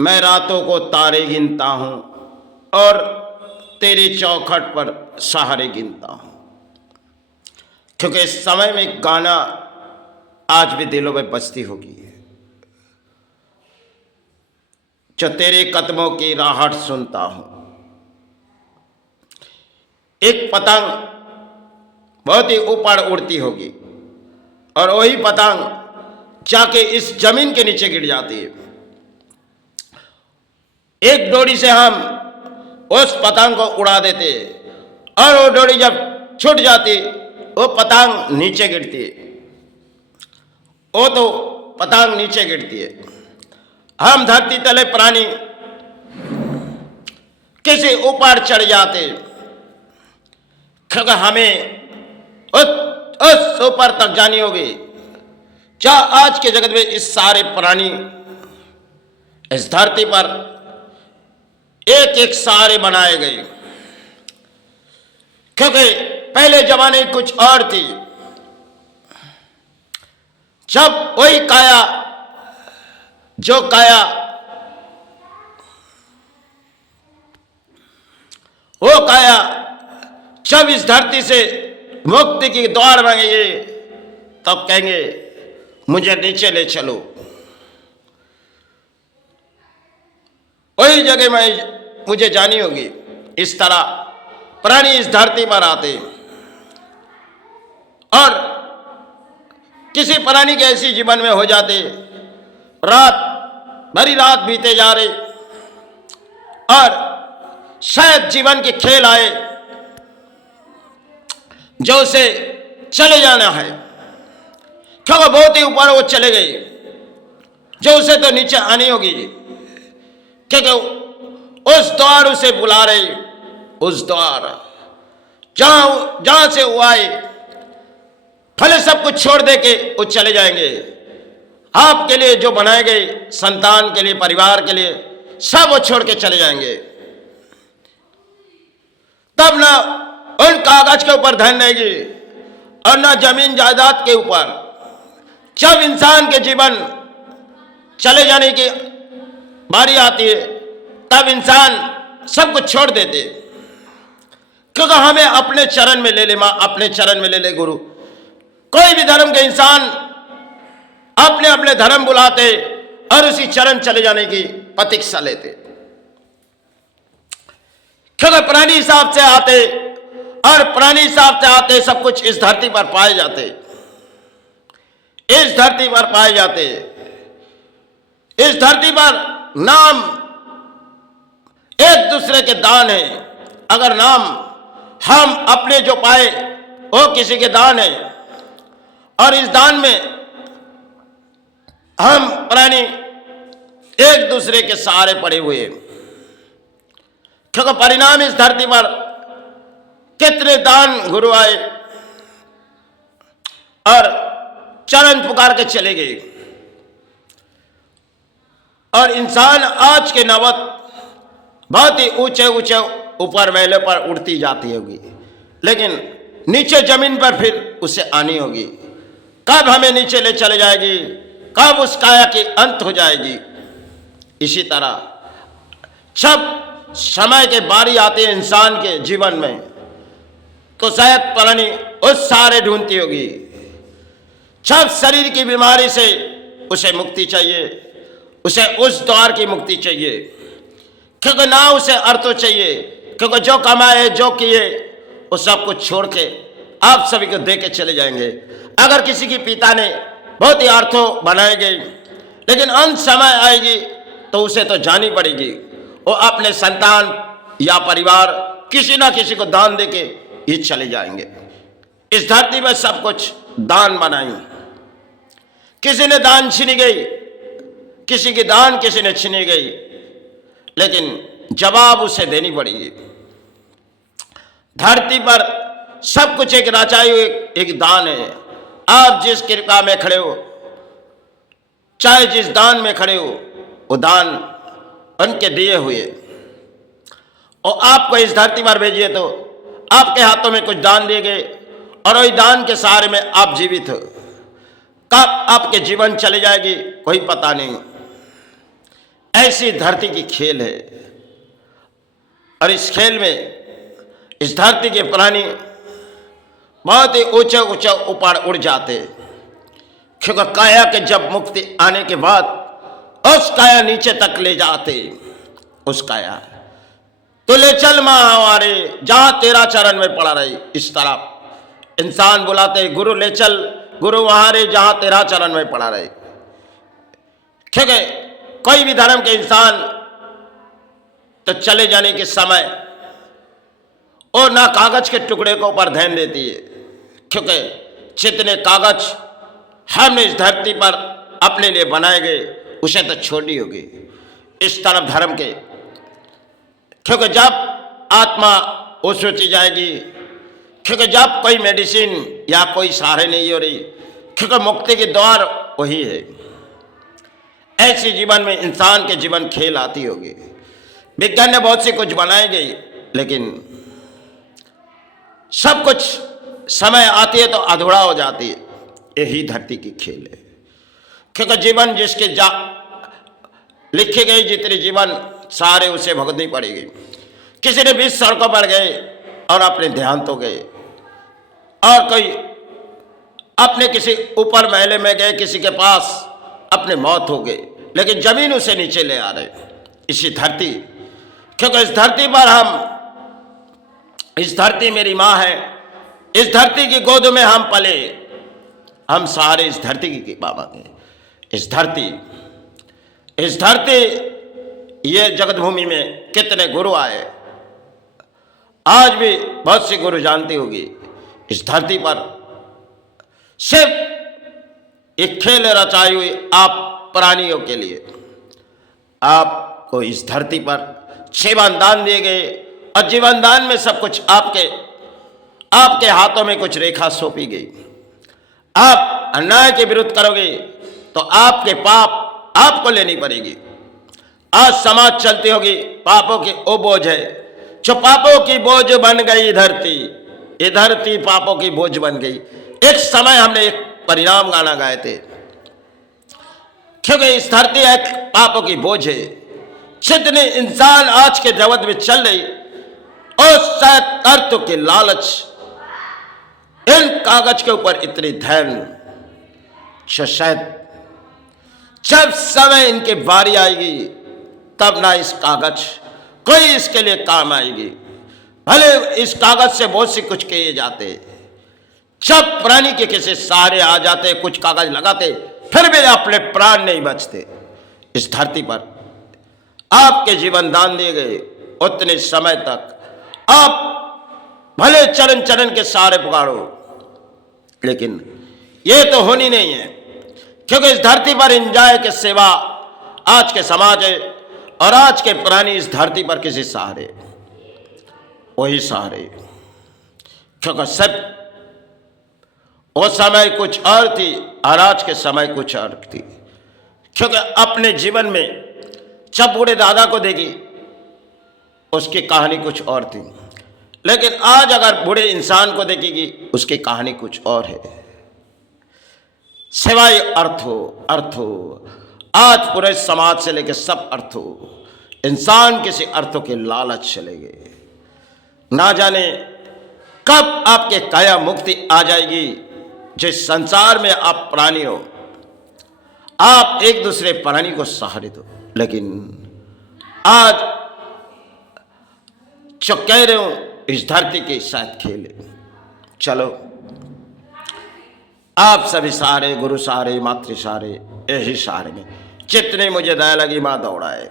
मैं रातों को तारे गिनता हूँ और तेरी चौखट पर सहारे गिनता हूँ। क्योंकि इस समय में एक गाना आज भी दिलों में बजती होगी, जो तेरे कदमों की राहट सुनता हूँ। एक पतंग बहुत ही ऊपर उड़ती होगी और वही पतंग जाके इस जमीन के नीचे गिर जाती है। एक डोरी से हम उस पतंग को उड़ा देते और वो डोरी जब छूट जाती वो पतंग नीचे गिरती है। वो तो पतंग नीचे गिरती है। हम धरती तले प्राणी किसी ऊपर चढ़ जाते, क्योंकि हमें उस ऊपर तक जानी होगी। क्या आज के जगत में इस सारे प्राणी इस धरती पर एक एक सारे बनाए गए, क्योंकि पहले जमाने कुछ और थी। जब वही काया जो काया वो काया जब इस धरती से मुक्ति की द्वार मांगेंगे तब कहेंगे मुझे नीचे ले चलो। वही जगह में मुझे जानी होगी। इस तरह प्राणी इस धरती पर आते और किसी प्राणी के ऐसी जीवन में हो जाते, रात भरी रात बीते जा रही और शायद जीवन के खेल आए जो उसे चले जाना है, क्योंकि बहुत ही ऊपर वो चले गए, जो उसे तो नीचे आनी होगी, क्योंकि उस द्वार उसे बुला रही। उस द्वार जहां से वो आए, भले सब कुछ छोड़ दे के वो चले जाएंगे। आपके लिए जो बनाए गए संतान के लिए, परिवार के लिए, सब वो छोड़ के चले जाएंगे। तब ना उन कागज के ऊपर धन रहेगी और ना जमीन जायदाद के ऊपर। जब इंसान के जीवन चले जाने की बारी आती है तब इंसान सब कुछ छोड़ देते, क्योंकि हमें अपने चरण में ले ले माँ, अपने चरण में ले ले गुरु। कोई भी धर्म के इंसान अपने अपने धर्म बुलाते और उसी चरण चले जाने की प्रतीक्षा लेते, क्योंकि प्राणी हिसाब से आते और प्राणी हिसाब से आते सब कुछ इस धरती पर पाए जाते, इस धरती पर पाए जाते। इस धरती पर नाम एक दूसरे के दान है। अगर नाम हम अपने जो पाए वो किसी के दान है और इस दान में हम प्राणी एक दूसरे के सहारे पड़े हुए, क्योंकि परिणाम इस धरती पर कितने दान गुरु आए और चरण पुकार के चले गए। और इंसान आज के नौबत बहुत ही ऊंचे ऊंचे ऊपर महलों पर उड़ती जाती होगी, लेकिन नीचे जमीन पर फिर उसे आनी होगी। कब हमें नीचे ले चले जाएगी, कब उस काया की अंत हो जाएगी। इसी तरह जब समय के बारी आती है इंसान के जीवन में, तो शायद प्राणी उस सहारे ढूंढती होगी। जब शरीर की बीमारी से उसे मुक्ति चाहिए, उसे उस द्वार की मुक्ति चाहिए, क्योंकि ना उसे अर्थो चाहिए, क्योंकि जो कमाए जो किए वो सब कुछ छोड़ के आप सभी को दे के चले जाएंगे। अगर किसी की पिता ने बहुत ही अर्थों बनाए गए, लेकिन अंत समय आएगी तो उसे तो जानी पड़ेगी। वो अपने संतान या परिवार किसी ना किसी को दान दे के ये चले जाएंगे। इस धरती में सब कुछ दान बनाई, किसी ने दान छीनी गई, किसी की दान किसी ने छीनी गई, लेकिन जवाब उसे देनी पड़ेगी। धरती पर सब कुछ एक रचाई हुई एक दान है। आप जिस कृपा में खड़े हो, चाहे जिस दान में खड़े हो, वो दान उनके दिए हुए और आपको इस धरती पर भेजिए तो आपके हाथों में कुछ दान दिए गए और वही दान के सहारे में आप जीवित हो। कब आपके जीवन चले जाएगी कोई पता नहीं। ऐसी धरती की खेल है। और इस खेल में इस धरती के प्राणी बहुत ही ऊंचे ऊंचे ऊपर उड़ जाते, क्योंकि काया के जब मुक्ति आने के बाद उस काया नीचे तक ले जाते। उस काया तो ले चल माँ हमारे, जहां तेरा चरण में पड़ा रही। इस तरफ इंसान बुलाते, गुरु ले चल, गुरु वहां रे जहां तेरा चरण में पड़ा रहे। क्योंकि कोई भी धर्म के इंसान तो चले जाने के समय और ना कागज के टुकड़े को ऊपर ध्यान देती है, क्योंकि जितने कागज हमने इस धरती पर अपने लिए बनाए गए उसे तो छोड़नी होगी। इस तरफ धर्म के, क्योंकि जब आत्मा वो सोची जाएगी, क्योंकि जब कोई मेडिसिन या कोई सहारे नहीं हो रही, क्योंकि मुक्ति के द्वार वही है। ऐसे जीवन में इंसान के जीवन खेल आती होगी। विज्ञान ने बहुत सी कुछ बनाई गई, लेकिन सब कुछ समय आती है तो अधूरा हो जाती है। यही धरती की खेल है, क्योंकि जीवन जिसके लिखे गए जितने जीवन सारे उसे भुगतनी पड़ेगी। किसी ने 20 सड़कों पर गए और अपने ध्यान तो गए, और कोई अपने किसी ऊपर महले में गए, किसी के पास अपने मौत हो गए, लेकिन जमीन उसे नीचे ले आ रहे। इसी धरती, क्योंकि इस धरती पर इस धरती मेरी माँ है, इस धरती की गोद में हम पले, हम सारे इस धरती की बाबा हैं। इस धरती ये जगत भूमि में कितने गुरु आए, आज भी बहुत सी गुरु जानती होगी। इस धरती पर सिर्फ एक खेल रचाई हुई आप प्राणियों के लिए। आपको इस धरती पर जीवन दान दिए गए, और जीवन दान में सब कुछ आपके हाथों में कुछ रेखा सौंपी गई। आप अन्याय के विरुद्ध करोगे तो आपके पाप आपको लेनी पड़ेगी। आज समाज चलती होगी, पापों की वो बोझ है, जो पापों की बोझ बन गई धरती। ये धरती पापों की बोझ बन गई। एक समय हमने एक परिणाम गाना गाए थे, क्योंकि इस धरती एक पापों की बोझ है। जितने इंसान आज के जगत में चल रही, और शायद अर्थ के लालच, इन कागज के ऊपर इतनी ध्यान, जो शायद जब समय इनके बारी आएगी तब ना इस कागज कोई इसके लिए काम आएगी। भले इस कागज से बहुत सी कुछ किए जाते, जब प्राणी के किसी सहारे आ जाते, कुछ कागज लगाते, फिर भी अपने प्राण नहीं बचते। इस धरती पर आपके जीवन दान दिए गए, उतने समय तक आप भले चरण चरण के सहारे पुकारो, लेकिन ये तो होनी नहीं है, क्योंकि इस धरती पर एंजॉय के सेवा आज के समाज है, और आज के प्राणी इस धरती पर किसी सहारे, वही सहारे, क्योंकि सब वो समय कुछ और थी और आज के समय कुछ और थी। क्योंकि अपने जीवन में जब बूढ़े दादा को देखी, उसकी कहानी कुछ और थी, लेकिन आज अगर बूढ़े इंसान को देखेगी, उसकी कहानी कुछ और है। सिवाय अर्थ हो, आज पूरे समाज से लेकर सब अर्थ हो, इंसान किसी अर्थों के लालच चले गए। ना जाने कब आपके काया मुक्ति आ जाएगी। जिस संसार में आप प्राणी हो, आप एक दूसरे प्राणी को सहारे दो, लेकिन आज जो कह रहे हो इस धरती के साथ खेले। चलो आप सभी सहारे, गुरु सहारे, मातृ सहारे, यही सहारे में जितने मुझे दया लगी माँ दौड़ाए।